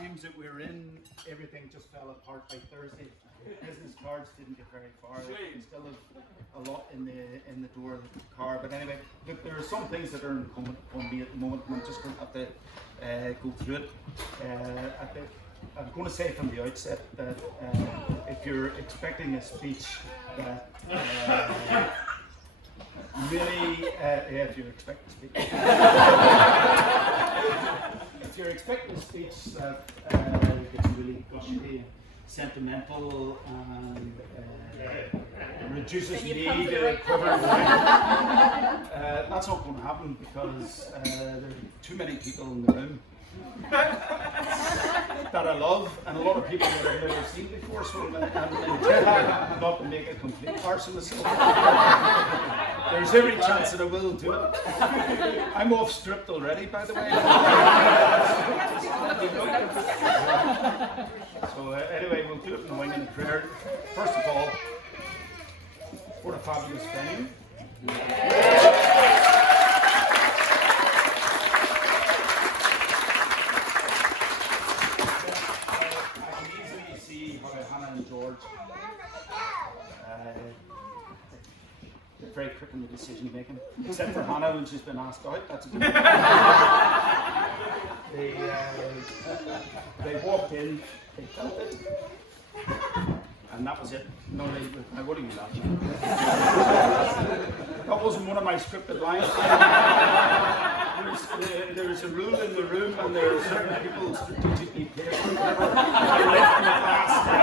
times that we were in, everything just fell apart by Thursday. Business cards didn't get very far. We still have a lot in the door of the car. But anyway, look, there are some things that are incumbent on me at the moment, and I'm just going to have to go through it. I'm going to say from the outset that if you're expecting a speech that really, if you're expecting a speech, if you're expecting a speech that gets really gushy, sentimental, and reduces me to quivering wine, that's not going to happen because there are too many people in the room that I love, and a lot of people that I've never seen before, so I'm intending not to make a complete farce of myself. There's every chance that I will do it. I'm off stripped already, by the way. So anyway, we'll do it in the wing and a prayer. First of all, what a fabulous venue. They're very quick in the decision making, except for Hannah when she's been asked out. That's a good thing. They walked in, they felt it, and that was it. No, what are you laughing at? That wasn't one of my scripted lines. There's a rule in the room, and there are certain people strategically placed whenever I left in the past.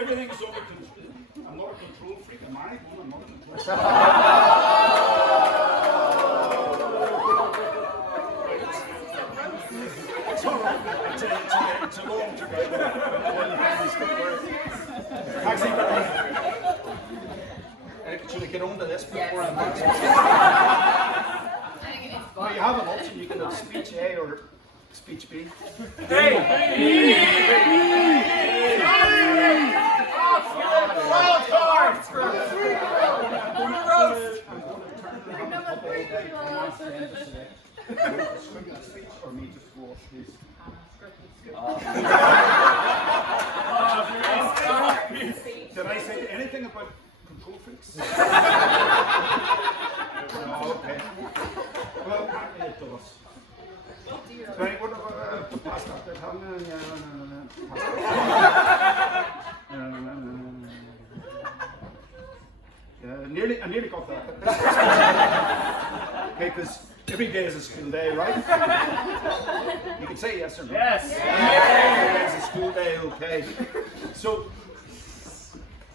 Everything's under control. I'm not a control freak, am I? I'm not a control freak. It's all right. It's a long journey. Should I get on to this before I'm Well, you have an option. You can have speech A or speech B. Wild cards! Or me just go off this. Did I say anything about control freaks? No, okay. Well, apparently it does. Right, what about the pasta? I nearly got that. Okay, because every day is a school day, right? You can say yes or no. Yes. Every day is a school day, okay. So,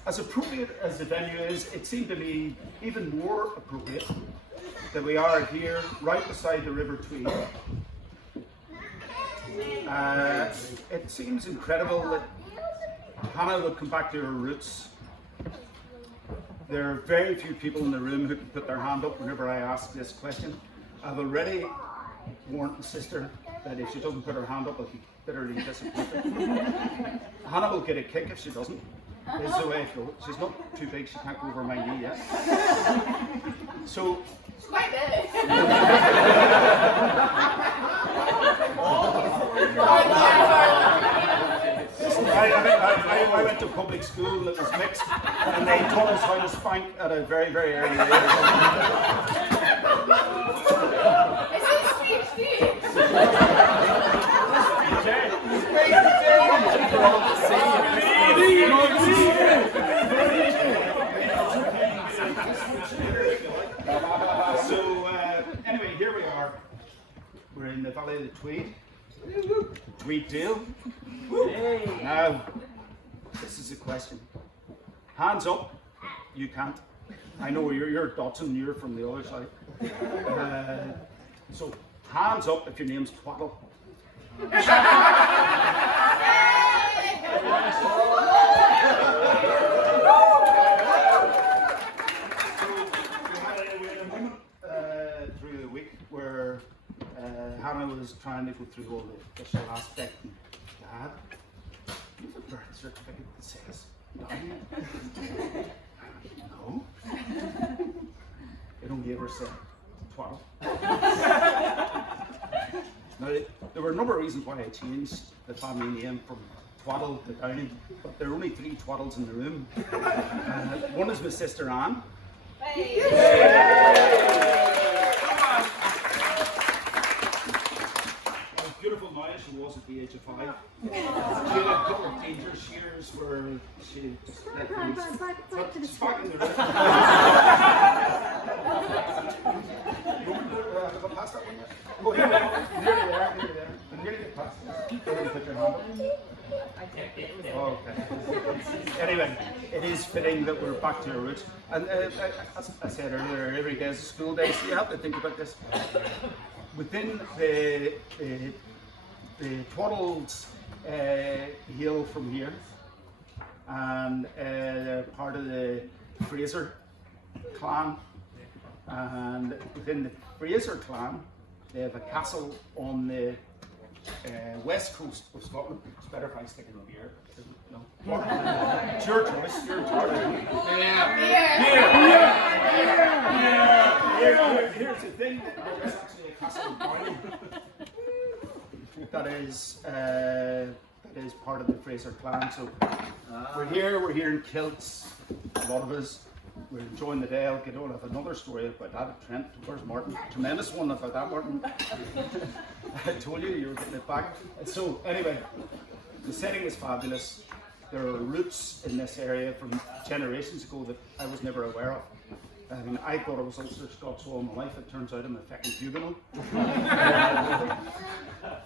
as appropriate as the venue is, it seemed to me even more appropriate that we are here, right beside the River Tweed. It seems incredible that Hannah would come back to her roots. There are very few people in the room who can put their hand up whenever I ask this question. I've already warned my sister that if she doesn't put her hand up, I'll be bitterly disappointed. Hannah will get a kick if she doesn't. This is the way it goes. She's not too big, she can't go over my knee yet. So, it's quite big. I went to public school that was mixed, and they taught us how to spank at a very, very early Is this speech? So, anyway, here we are. We're in the Valley of the Tweed. Tweeddale. Now, this is a question. Hands up. You can't. I know you're Dotson, you're from the other side. So, hands up if your name's Twaddle. Through the week where Hannah was trying to go through all the official aspect. And, Dad, you have a birth certificate that says Diane? No. It only ever said Twaddle. there were a number of reasons why I changed the family name from Twaddle to Downey, but there are only 3 Twaddles in the room. One is my sister Anne. As beautiful now as she was at the age of 5. She had a couple of dangerous years where she just let things. But she's back in the room. Have I passed that one yet? Oh, nearly there. I'm nearly get past it. Go ahead and put your hand up. Oh, okay. Anyway, it is fitting that we're back to our roots. And as I said earlier, every day is a school day, so you have to think about this. Within the Twaddles hail from here, and they're part of the Fraser clan. And within the Fraser clan, they have a castle on the west coast of Scotland. It's better if I stick in the beer. No. It's your choice. You're in charge. Here's the thing. There's actually a castle in Downey that is part of the Fraser clan. So we're here in kilts. A lot of us. We're enjoying the day. I'll get on with another story about that at Trent. Where's Martin? Tremendous one about that, Martin. I told you were getting it back. So anyway, the setting is fabulous. There are roots in this area from generations ago that I was never aware of. I mean, I thought I was Ulster Scots all my life. It turns out I'm a fucking Huguenot.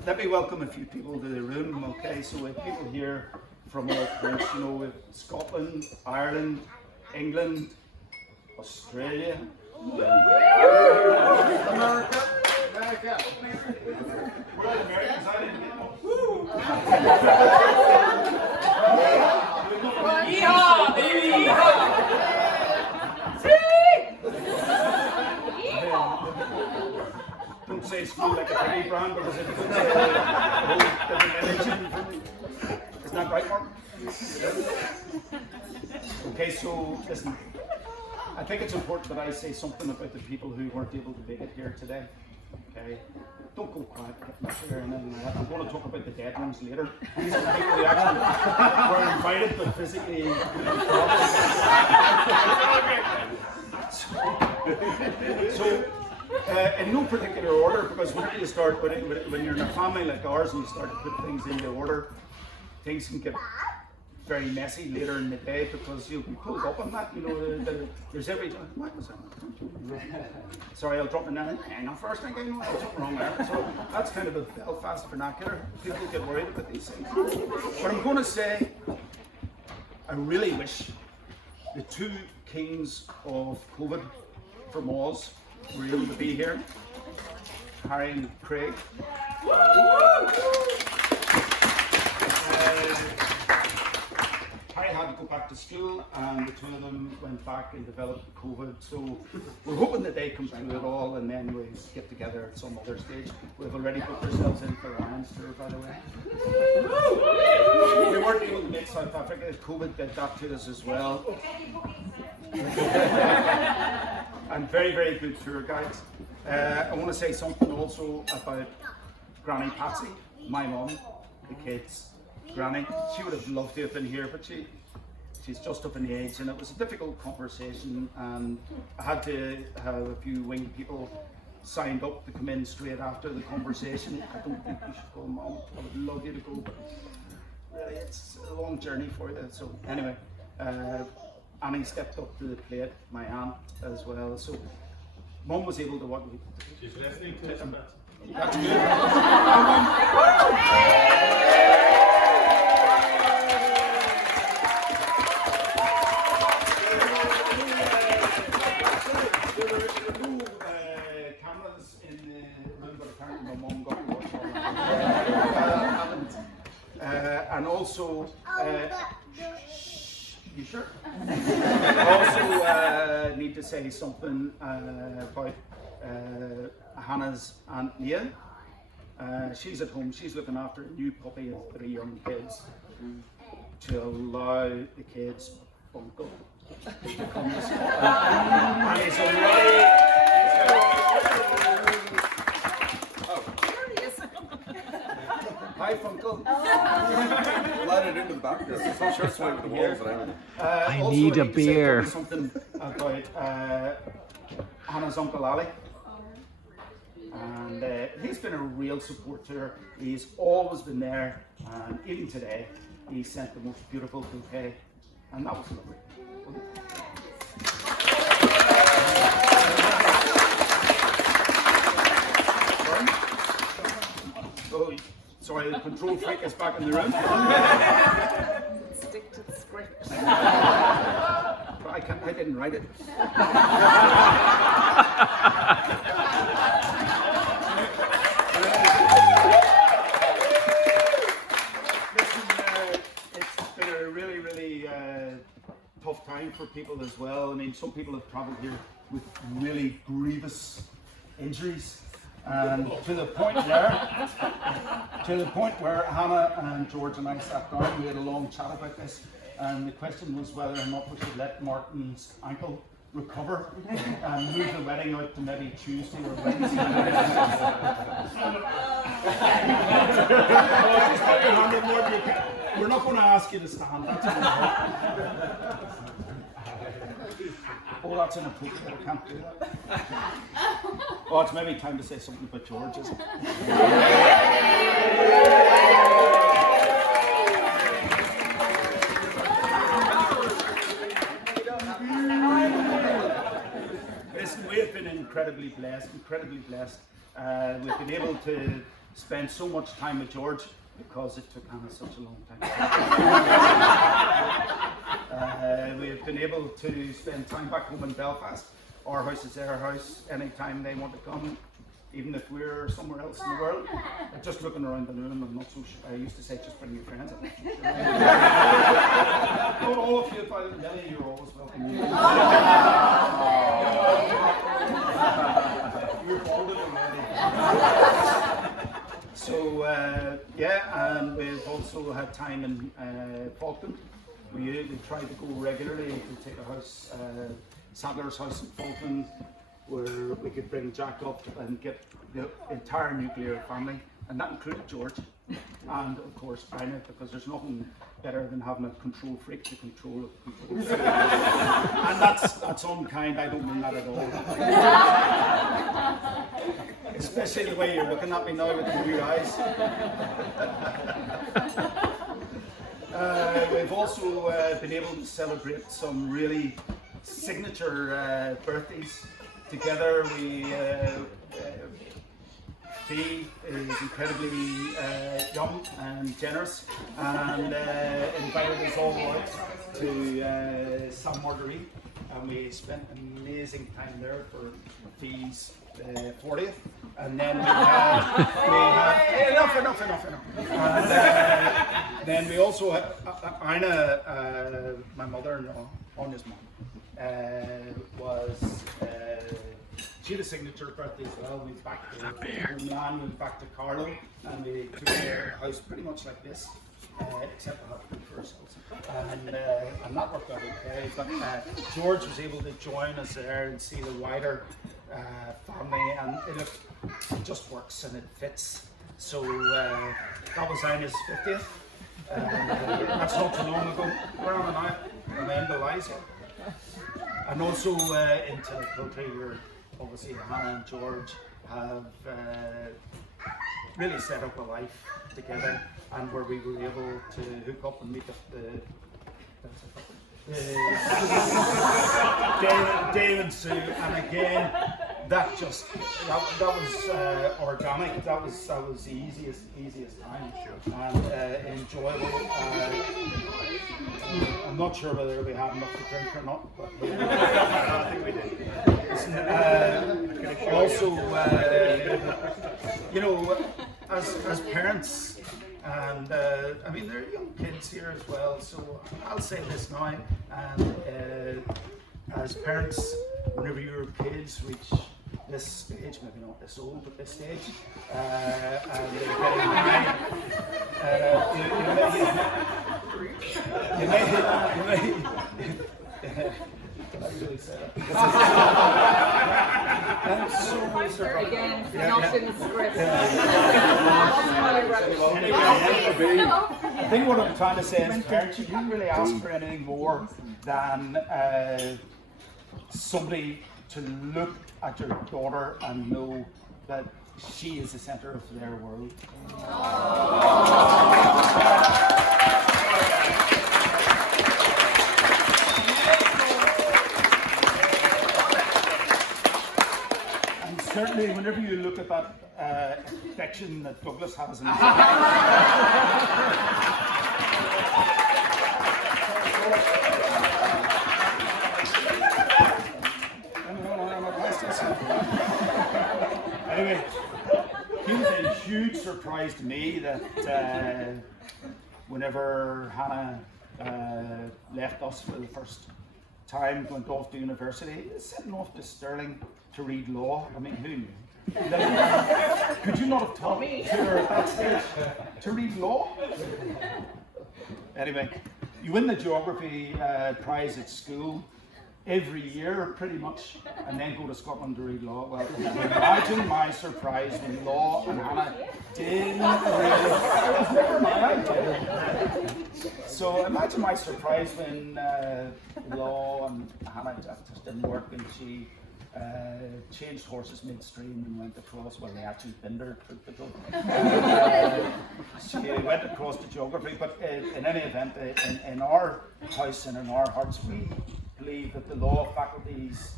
Let me welcome a few people to the room. Okay, so we have people here from all points. You know, we have Scotland, Ireland, England, Australia, America. We're all Americans. I didn't get one. Yeehaw, baby! Yeehaw! Don't say school like a penny brand because it puts a whole different energy for me. Isn't that right, Mark? Okay, so listen. I think it's important that I say something about the people who weren't able to make it here today. Okay, don't go quiet, get my chair, and then I'm going to talk about the dead ones later. These are the people who actually were invited but physically. So in no particular order, because when you start when you're in a family like ours and you start to put things into order, things can get very messy later in the day because you'll be pulled up on that. You know, there's every time. What was that? Sorry, I'll drop it down. Hang on first, thinking there's something wrong there. So that's kind of a Belfast vernacular. People get worried about these things. But I'm going to say, I really wish the 2 kings of COVID from Oz were able to be here, Harry and Craig. Harry had to go back to school, and the 2 of them went back and developed COVID. So we're hoping that they come through it all, and then we get together at some other stage. We've already put ourselves in for the Lions tour, by the way. We weren't able to make South Africa. COVID did that to us as well. And very, very good tour guides. I want to say something also about Granny Patsy, my mum, the kids. Granny, she would have loved to have been here, but she's just up in the age, and it was a difficult conversation, and I had to have a few winged people signed up to come in straight after the conversation. I don't think you should go, Mom. I would love you to go, but really it's a long journey for you. So anyway, Annie stepped up to the plate, my aunt as well. So Mum was able to what we. She's listening to us. That's good. Cameras in the room, but apparently my mum got to watch all that. And also, you sure? Also, need to say something about Hannah's Aunt Nia. She's at home, she's looking after a new puppy and 3 young kids to allow the kids uncle to come to Scotland. And he's away. wife, Uncle. Let it into the back there. So sure sway with the walls and everything. I need a beer. Something about Hannah's Uncle Ali. And he's been a real support to her. He's always been there, and even today, he sent the most beautiful bouquet, and that was lovely. Oh, sorry, the control freak is back in the room. Stick to the script. But I didn't write it. It's been a really, really tough time for people as well. I mean, some people have travelled here with really grievous injuries, and to the point where Hannah and George and I sat down. We had a long chat about this, and the question was whether or not we should let Martin's ankle recover and move the wedding out to maybe Tuesday or Wednesday. We're not going to ask you to stand. That's oh, that's inappropriate. I can't do that. Oh, it's maybe time to say something about George, isn't it? Listen, we have been incredibly blessed. We've been able to spend so much time with George because it took Hannah such a long time. We've been able to spend time back home in Belfast. Our house is their house anytime they want to come, even if we're somewhere else in the world. Just looking around the room, I'm not so sure. I used to say just bring your friends. I'm not so sure. Not all of you, by the way, you're always welcome. You're bonded already. So yeah, and we've also had time in Falkland. We tried to go regularly to take a house, Sadler's house in Falkland, where we could bring Jack up and get the entire nuclear family, and that included George, and of course Ina, because there's nothing better than having a control freak to control a control freak. And that's unkind. I don't mean that at all. Especially the way you're looking at me now with the blue eyes. We've also been able to celebrate some really signature birthdays together. Fee is incredibly young and generous, and invited us all out to San Marguerite, and we spent amazing time there for Fee's 40th, and then we had enough. And then we also had Ina, my mother-in-law, Anya's mom, was. She had a signature birthday as well. We went back to Milan, we went back to Carlo, and we took a house pretty much like this, except we had to cook for ourselves. And that worked out okay. But George was able to join us there and see the wider family, and it just works and it fits. So that was Ina's 50th. That's not too long ago. Where am I now? I'm in Eliza. And also in Tillicotty, where obviously Hannah and George have really set up a life together, and where we were able to hook up and meet up Dave and Sue, and again that was organic. That was the easiest time, and enjoyable. I'm not sure whether we had enough to drink or not, but I think we did. Also, you know, as parents, and I mean there are young kids here as well, so I'll say this now, and as parents, whenever your kids reach this stage, maybe not this old, but this stage, and they're getting married, you may did I really say that? I'm so surprised. Again, not in the script. I think what I'm trying to say is, parents, you can't really ask for anything more than somebody to look at your daughter and know that she is the centre of their world. And certainly, whenever you look at that affection that Douglas has in his Anyway, it was a huge surprise to me that whenever Hannah left us for the first time, went off to university, setting off to Stirling to read law. I mean, who knew? Could you not have taught me to her at that stage to read law? Anyway, you win the geography prize at school every year, pretty much, and then go to Scotland to read law. Well, imagine my surprise when Law and Hannah didn't really. So imagine my surprise when Law and Hannah just didn't work, and she changed horses midstream and went across. Well, they actually binned her, truth be told. She went across to geography, but in any event, in our house and in our hearts, we believe that the law faculty's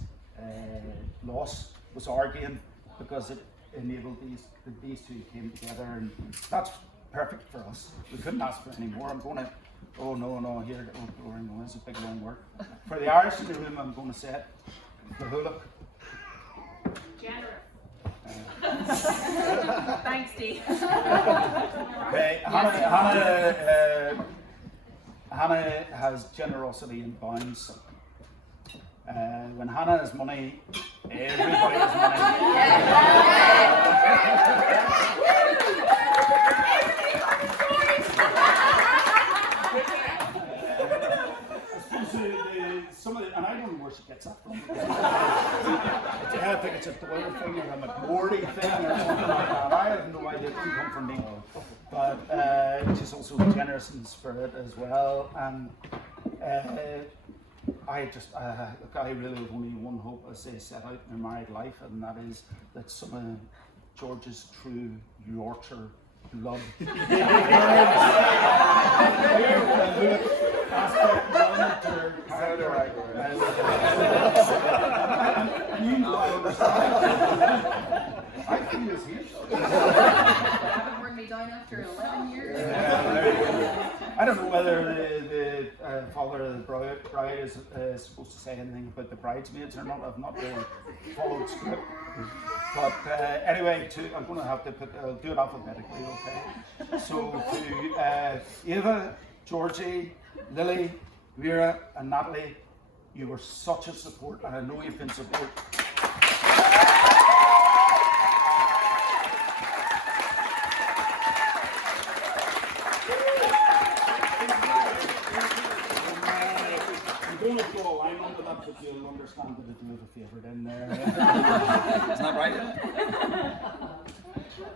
loss was our gain because it enabled these two came together, and that's perfect for us. We couldn't ask for any more. I'm going to, oh no, here, oh, boring, no, it's a big long word. For the Irish in the room, I'm going to say it. Mahulach. Generous. Thanks, Dee. Okay, Hannah has generosity in bounds. When Hannah has money, everybody has money. And I don't know where she gets that from. I think it's a Doyle thing or a McMorty thing or something like that. I have no idea. It didn't come from me. But she's also generous in spirit as well. And I really have only one hope as they set out in their married life, and that is that some of George's true Yorkshire blood. You know, I understand. I think he was here. Haven't worn me down after 11 years. I don't know whether the father of the bride is supposed to say anything about the bridesmaids or not. I've not really followed script. But anyway, I'm going to have to I'll do it alphabetically, okay? So to Eva, Georgie, Lily, Vera, and Natalie, you were such a support, and I know you've been support. I'm going to draw a line under that, but you'll understand that I do have a favourite in there. Isn't that right?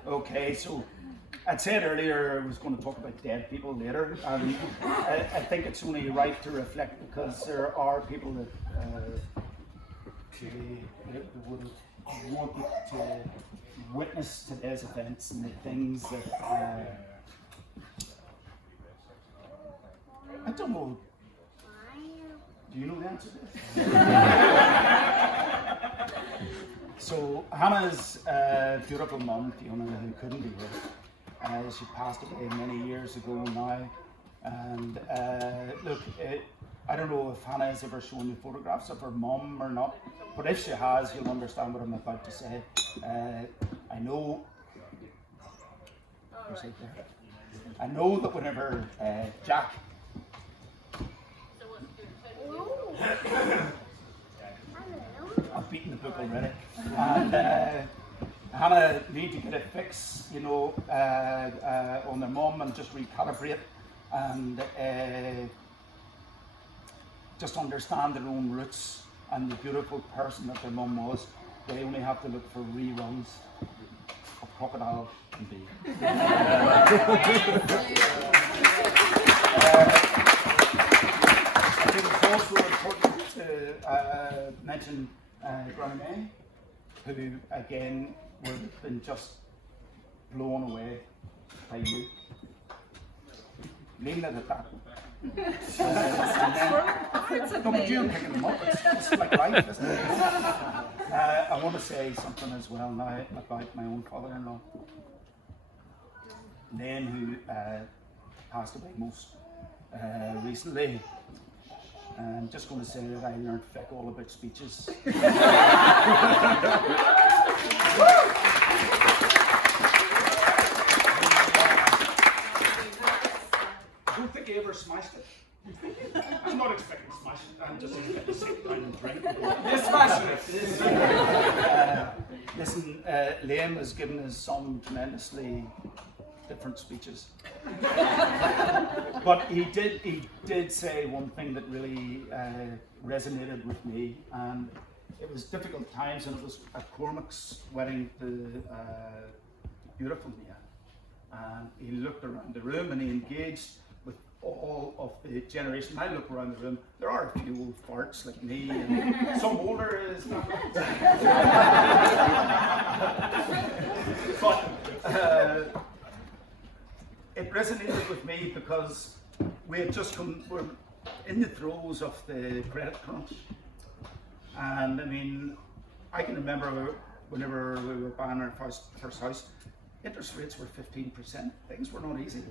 Okay, so I'd said earlier I was going to talk about dead people later, and I think it's only right to reflect because there are people that would have wanted to witness today's events and the things that I don't know. Do you know the answer to this? So Hannah's beautiful mum, Fiona, who couldn't be here, she passed away many years ago now. And look, I don't know if Hannah has ever shown you photographs of her mum or not, but if she has, you'll understand what I'm about to say. I know. I know that whenever Jack. I've beaten the book already. And Hannah need to get it fixed, you know, on their mum and just recalibrate and just understand their own roots and the beautiful person that their mum was. they only have to look for reruns of Crocodile Dundee. I think it's also important to mention Granny May, who again would have been just blown away by you. Leaving it at that. No, but you're picking them up. It's like life, isn't it? I want to say something as well now about my own father-in-law, Lane, who passed away most recently. I'm just going to say that I learned feck all about speeches. I don't think he ever smashed it. I'm not expecting to smash it, I'm just expecting to sit down and drink. You're smashing it. Listen, Liam has given us some tremendously different speeches. But he did say one thing that really resonated with me, and it was difficult times, and it was at Cormac's wedding to beautiful Mia. And he looked around the room and he engaged with all of the generation. I look around the room, there are a few old farts like me, and some older is not. But it resonated with me because we had just we're in the throes of the credit crunch. And I mean, I can remember whenever we were buying our first house, interest rates were 15%. Things were not easy.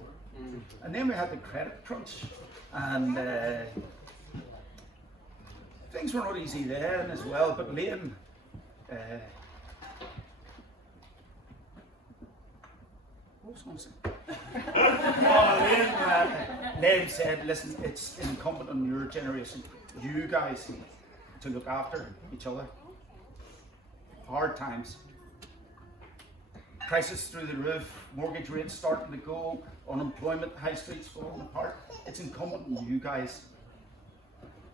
And then we had the credit crunch, and things were not easy then as well. But Liam, what was I going to say? Liam said, listen, it's incumbent on your generation, you guys, to look after each other. Hard times. Prices through the roof, mortgage rates starting to go, unemployment, high streets falling apart. It's incumbent on you guys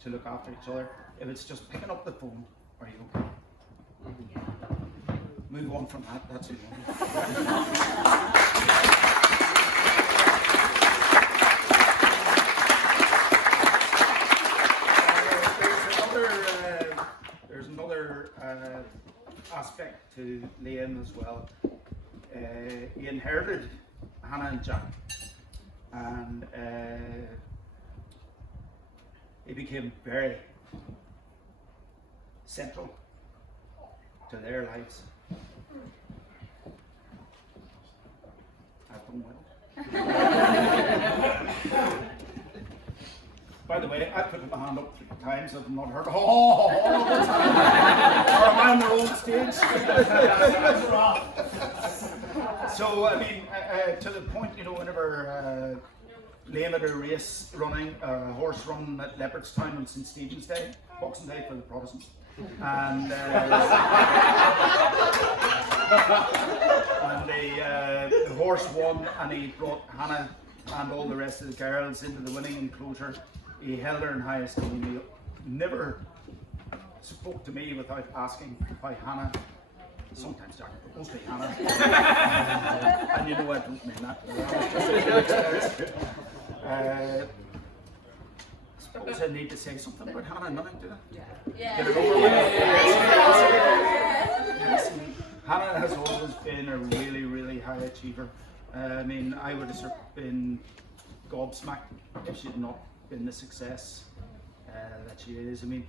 to look after each other. If it's just picking up the phone, are you okay? Move on from that, that's it. There's another aspect to Liam as well. He inherited Hannah and Jack, and he became very central to their lives. I've done well. By the way, I put my hand up 3 times, I've not heard all the time. Or am I on the wrong stage? So, I mean, to the point, you know, whenever Liam had a race running, a horse run at Leopardstown on St. Stephen's Day, Boxing Day for the Protestants. And the horse won, and he brought Hannah and all the rest of the girls into the winning enclosure. He held her in high esteem. He never spoke to me without asking how Hannah, sometimes Jack, but mostly Hannah. And you know I don't mean that. I suppose I need to say something about Hannah now, do I? Yeah. Get it over with. Listen, Hannah has always been a really, really high achiever. I mean, I would have been gobsmacked if she had not been the success that she is. I mean,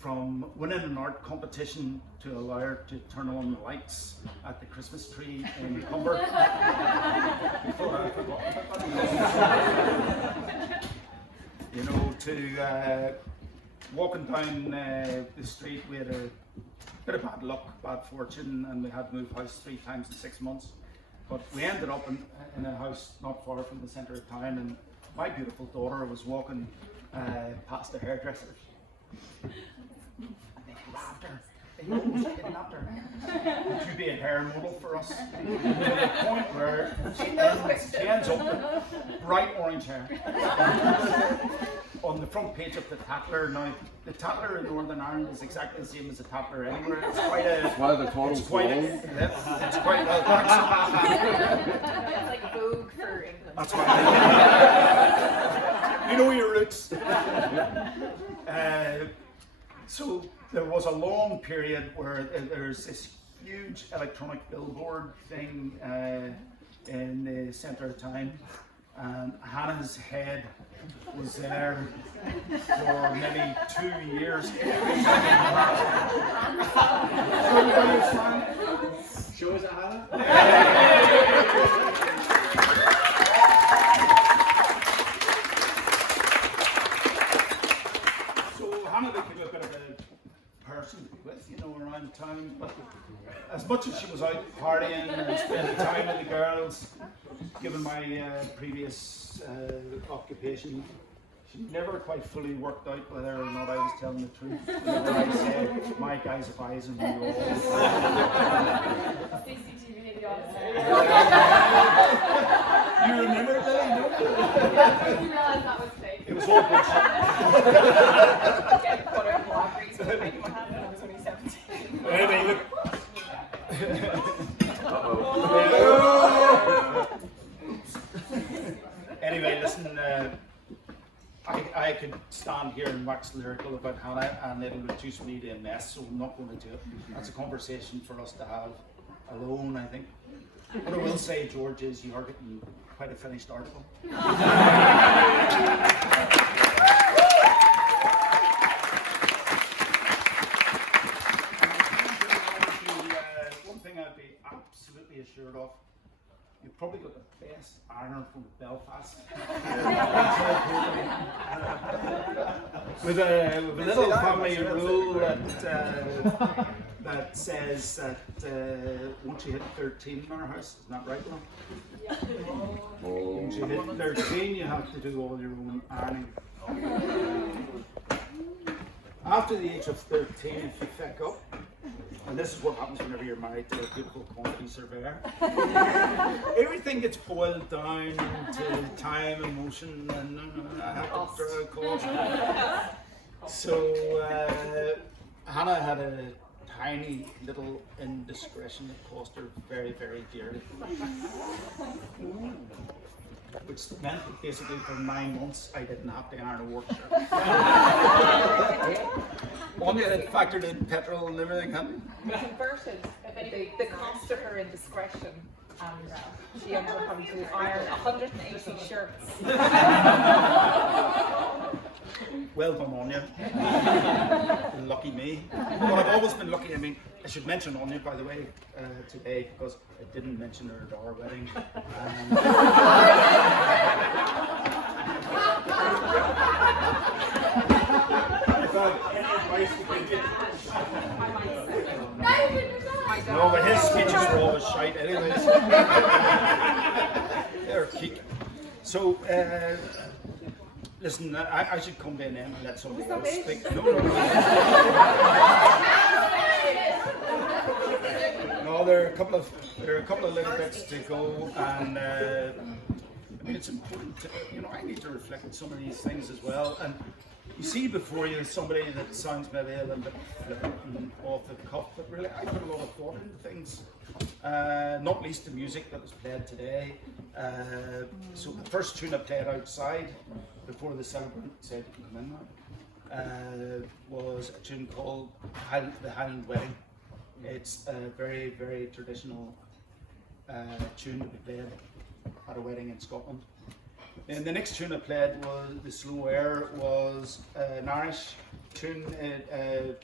from winning an art competition to allow her to turn on the lights at the Christmas tree in Humber. Before I forgot you know, to walking down the street, we had a bit of bad luck, bad fortune, and we had to move house 3 times in 6 months. But we ended up in a house not far from the centre of town, and my beautiful daughter was walking past the hairdresser. And they grabbed her. They almost kidnapped her. Would you be a hair model for us? To the point where she ends up with bright orange hair. on the front page of the Tatler. Now, the Tatler in Northern Ireland is exactly the same as the Tatler anywhere. It's quite a. Why the total It's quite well back. It's like Vogue for England. That's why. You know your roots. So there was a long period where there's this huge electronic billboard thing in the centre of town, and Hannah's head was there for maybe 2 years. Show us a Hannah. So Hannah became a bit of a person with, around town, but as much as she was out partying and spending time with the girls, given my previous occupation, she never quite fully worked out whether or not I was telling the truth. Whenever I said, my guys have eyes on you all. CCTV in the office. You remember it, Lily, don't you? You realize that was fake. It was all bullshit. Getting put out lotteries with me what happened when I was only 17. Anyway, look. Anyway, listen, I could stand here and wax lyrical about Hannah and it'll reduce me to a mess, so I'm not going to do it. That's a conversation for us to have alone, I think. What I will say, George, is you are getting quite a finished article. One thing I'd be absolutely assured of, you've probably got the best ironer from Belfast. with a little family rule that says that once you hit 13 in our house, isn't that right, Ron? Once you hit 13, you have to do all your own ironing. After the age of 13, if you feck up, and this is what happens whenever you're married to a beautiful quantity surveyor, everything gets boiled down into time, emotion, and cost. So Hannah had a tiny little indiscretion that cost her very, very dearly. Which meant that basically for 9 months I didn't have to iron a work shirt. Anya had factored in petrol and everything, hadn't We converted the cost of her indiscretion, and she ended up having to iron 180 shirts. Well done, Anya. Lucky me. But I've always been lucky. I mean, I should mention Anya, by the way, today, because I didn't mention her at our wedding. No, but his speeches were always shite anyways. They're keek. So, listen, I should come in and let somebody else speak. No. No, there are a couple of little bits to go, and I mean it's important to, I need to reflect on some of these things as well. And you see before you somebody that sounds maybe a little bit flippant and off the cuff, but really I put a lot of thought into things. Not least the music that was played today. So the first tune I played outside before the celebrant said come in was a tune called The Highland Wedding. It's a very, very traditional tune to be played at a wedding in Scotland. And the next tune I played was The Slow Air, was an Irish tune,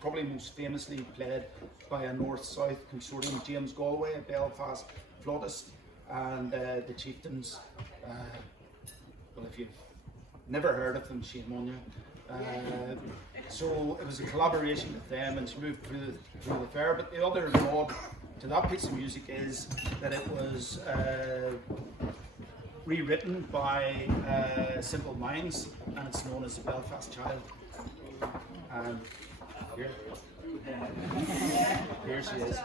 probably most famously played by a North-South consortium, James Galway, a Belfast flautist, and the Chieftains. Well, if you've never heard of them, shame on you. So it was a collaboration with them, and she moved through the fair. But the other nod to that piece of music is that it was rewritten by Simple Minds, and it's known as the Belfast Child. And here she is.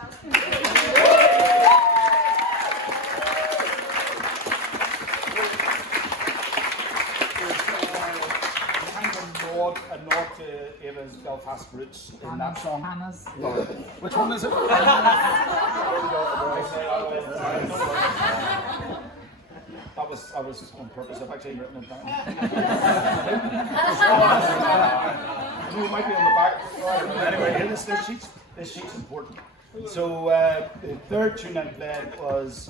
Belfast roots in that song. Hannah's. Which one is it? That was on purpose. I've actually written it down. No, it might be on the back. Anyway, here, this sheet's important. So the third tune I played was,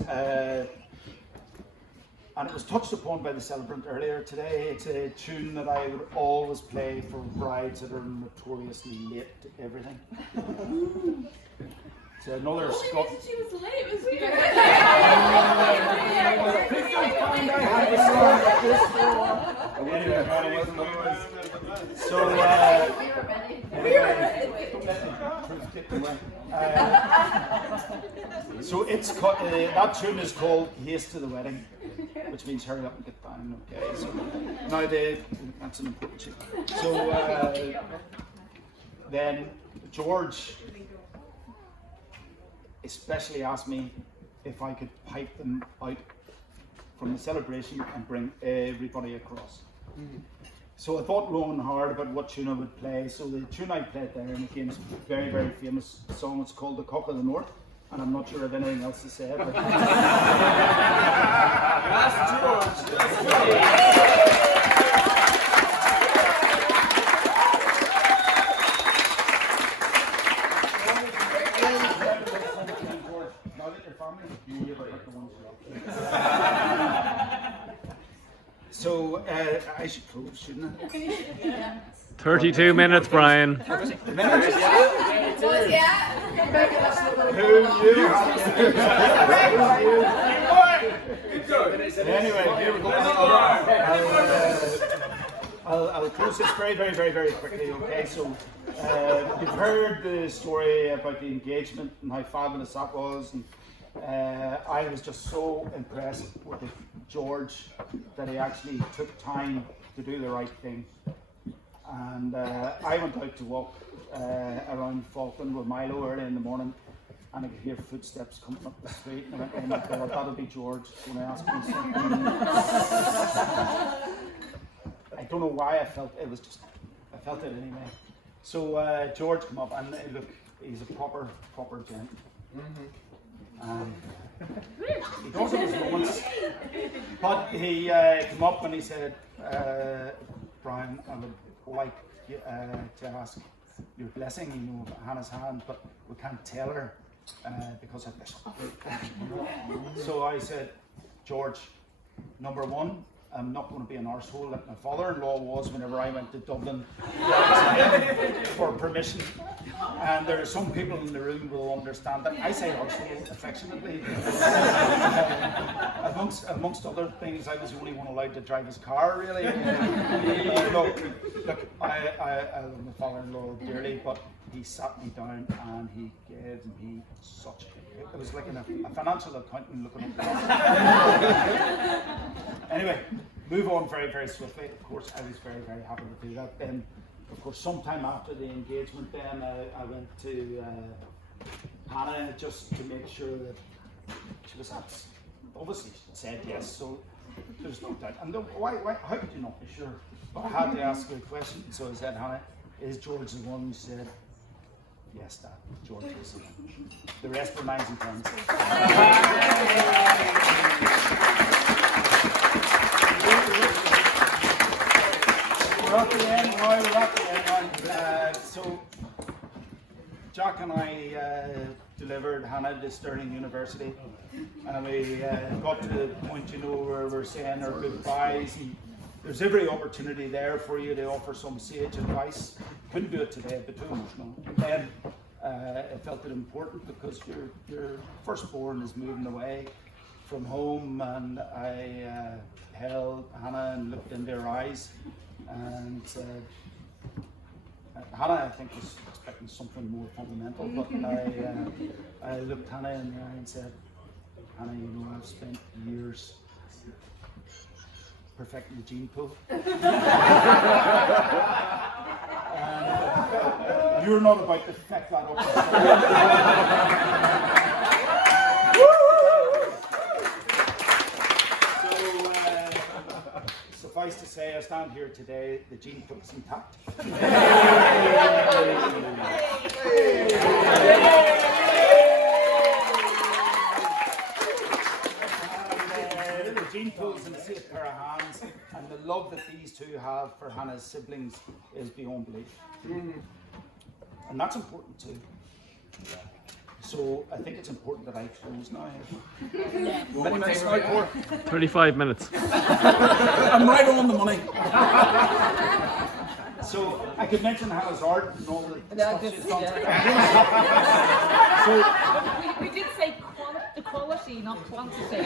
and it was touched upon by the celebrant earlier today. It's a tune that I would always play for brides that are notoriously late to everything. It's another Scot. She was late. It was weird. So, so it's that tune is called "Haste to the Wedding," which means hurry up and get down. Okay, so now that's an important tune. So then George especially asked me if I could pipe them out from the celebration and bring everybody across. So I thought long and hard about what tune I would play. So the tune I played there, and again, it's a very, very famous song. It's called "The Cock of the North," and I'm not sure if anything else to say. But so I should close, shouldn't I? 32 minutes, Brian. Was yeah. Anyway, here we go. I'll close this very, very, very, very quickly, okay? So, you've heard the story about the engagement and how fabulous that was. And, I was just so impressed with George that he actually took time to do the right thing. And I went out to walk around Falkland with Milo early in the morning, and I could hear footsteps coming up the street, and I went, oh my God, that'll be George when I asked me something. I don't know why I felt it was just, I felt it anyway. So George came up, and look, he's a proper gent. He does have his moments, but he came up and he said, Brian, I would like to ask your blessing, you know, Hannah's hand, but we can't tell her because of this. So I said, George, number one, I'm not going to be an arsehole like my father-in-law was whenever I went to Dublin for permission. And there are some people in the room who will understand that. I say arsehole affectionately. Amongst other things, I was the only one allowed to drive his car, really. Look, I love my father-in-law dearly, but he sat me down and he gave me such, it was like a financial accountant looking up. Anyway, move on very, very swiftly. Of course, I was very, very happy to do that. Then, of course, sometime after the engagement, then I went to Hannah just to make sure that she was obviously said yes, so there's no doubt. And why, how could you not be sure? But I had to ask her a question, so I said, Hannah, is George the one who said, yes, Dad, George is the one. The rest were nines and tens. We're at the end now, so Jack and I delivered Hannah to Stirling University, and we got to the point, you know, where we're saying our goodbyes, and there's every opportunity there for you to offer some sage advice. Couldn't do it today, but too emotional. Then I felt it important because your firstborn is moving away from home, and I held Hannah and looked into her eyes and said, Hannah, I think, was expecting something more fundamental, but I looked Hannah in the eye and said, Hannah, you know, I've spent years perfecting the gene pool. And you're not about to feck that up. So, suffice to say, say I stand here today, the gene took us intact. The gene pulls in a safe pair of hands, and the love that these two have for Hannah's siblings is beyond belief. And that's important too. So I think it's important that I close now. Many minutes now, Cor? 35 minutes. I'm right on the money. So I could mention Hannah's art and all the stuff she's done. So We did say quality, not quantity.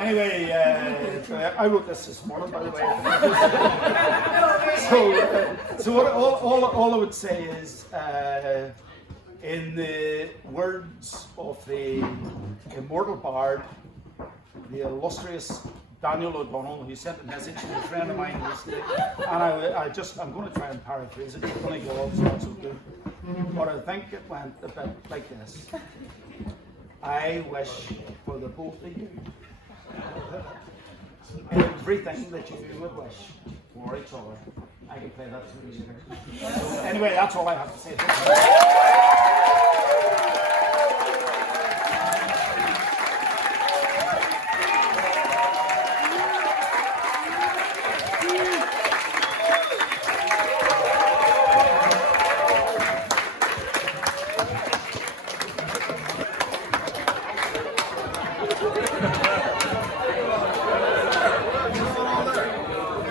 anyway, I wrote this morning, by the way. So what, all I would say is, in the words of the immortal bard, the illustrious Daniel O'Donnell, who sent a message to a friend of mine recently, and I'm going to try and paraphrase it. It's going to go off, not so good. But I think it went a bit like this. I wish for the both of you everything that you would wish for each other. I can play that for you. So anyway, that's all I have to say.